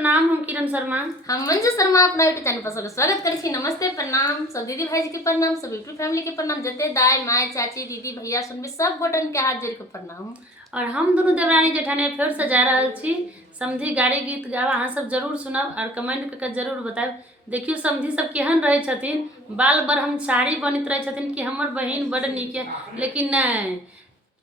प्रणाम। हम किरण शर्मा। हम मंजू शर्मा अपना यूट्यूब चैनल पर स्वागत करै छी। नमस्ते प्रणाम सब दीदी भाई के प्रणाम, सब यूट्यूब फैमिली के प्रणाम, जते दाई माय चाची दीदी भैया सुनबे सब गोटन के हाथ जोड़ के प्रणाम। और हम दोनों देवरानी जेठानी फिर से जा रहा छी समधी गाड़ी गीत गावा। अहाँ सब जरूर सुनब और कमेंट करके जरूर बताएब। देखियो समधी सब केहन रहे छथिन, बाल ब्रह्मचारी बनत रहे छथिन कि हमर बहिन बड़ नीक है, लेकिन नहीं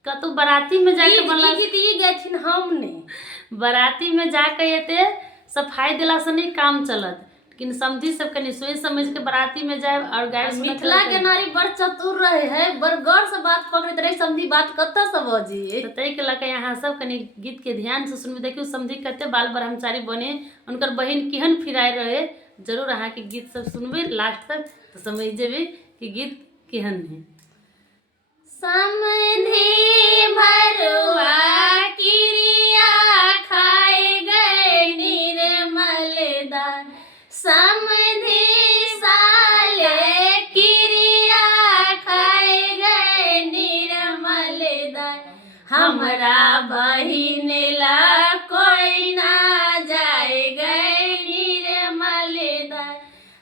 कतु बराती में जाके बनल गए हम नहीं बराती में जाके एते सफाई दिला से नहीं काम चलत, लेकिन समझी सब कनी सोच समझ के बराती में जाए। और गाय मिथिला के नारी बड़ चतुर रहे है, बड़ गौर से बात पकड़ते रहे। समझी बात कत्ता समझी तो तय के लके यहाँ सब कनी गीत के ध्यान से सुनबे। देखियो समझी कते बाल ब्रह्मचारी बने, उनकर बहिन केहन फिराय रहे। जरूर अहाँ के गीत सब सुनबे लास्ट तक तो समझ जेबे कि गीत केहन है। समधी भरुआ किरिया खाए गए निर्मल दान, समधी साले किरिया खाए गए निर्मल दान। हमरा बहिन ला कोई ना जाए गए निर्मल दान,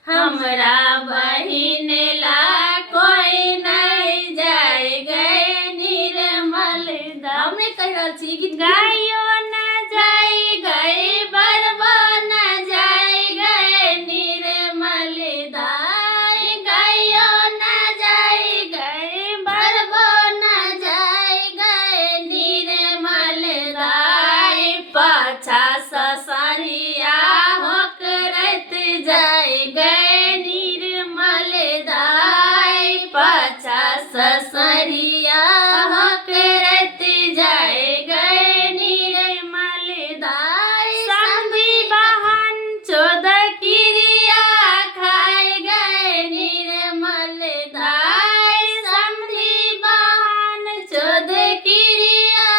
हमरा बहिन ला कोई नहीं जाए गए निर्मल दान। हमने कह रहा छी गीत गाइयो न जाए गए बरबा न जाए गए निर्मल दान, गाइयो न जाए गए बरबा न जाए गए निर्मल दान। पाछा ससरिया होकरत जाए गए निर्मल दाई, पाछा ससरिया होकरत जाए गए निर्मल दाई। समधी बहन चौदह किरिया खाए गए निर्मल दाई, समधी बहन चौदह किरिया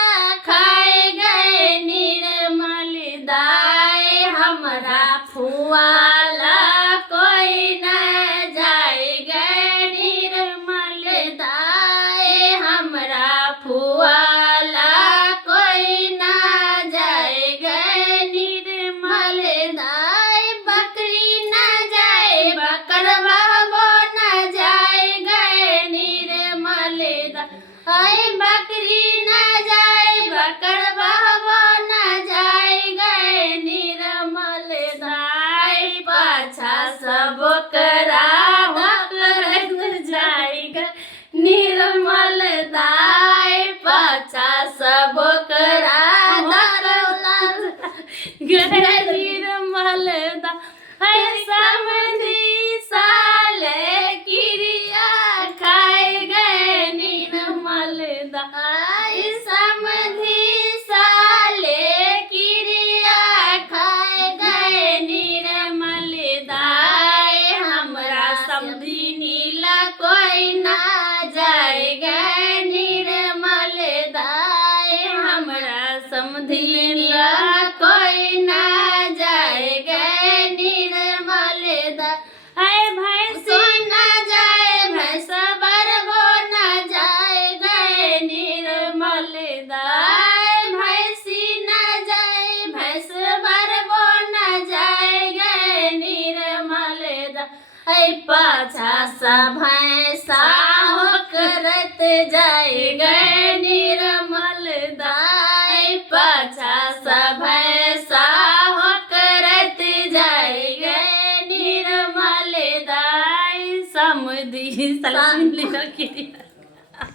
खाए गए निर्मल दाई। हमरा फुआला कोई न जाए गए निर्मल दाई, हमरा फुआला कोई न जाए गए निर्मल दाई। बकरी न जाए बकरवा वो न जाए गए निर्मल दाई, बकरी न जाए बकरवा वो न जाए गए निर्मल दाई। पाछा सब करा करत जाएगा निर्मल दाई, पाछा सब करा निर्मल दाई। समधी साले किरिया खाए गए निर्मल दाई, समधी साले किरिया खाए गए निर्मल दाई। हमरा समधी नीला कोई ना जाए गए निर्मल दाई, हमरा समधी नीला कोई ना जाए गए निर्मल दाई। भैंसी न जाए भैंस बरबो न जाए गए निर्मल दाई, भैंसी न जाए भैंस बरबो न जाए गए निर्मल दाई। पाछा सा भैंसा होकरत जाए गए निर्मल दाई, पाछा सा भैंसा होकरत जाए गए निर्मल दाई। समधी साला सुन लिया किरिया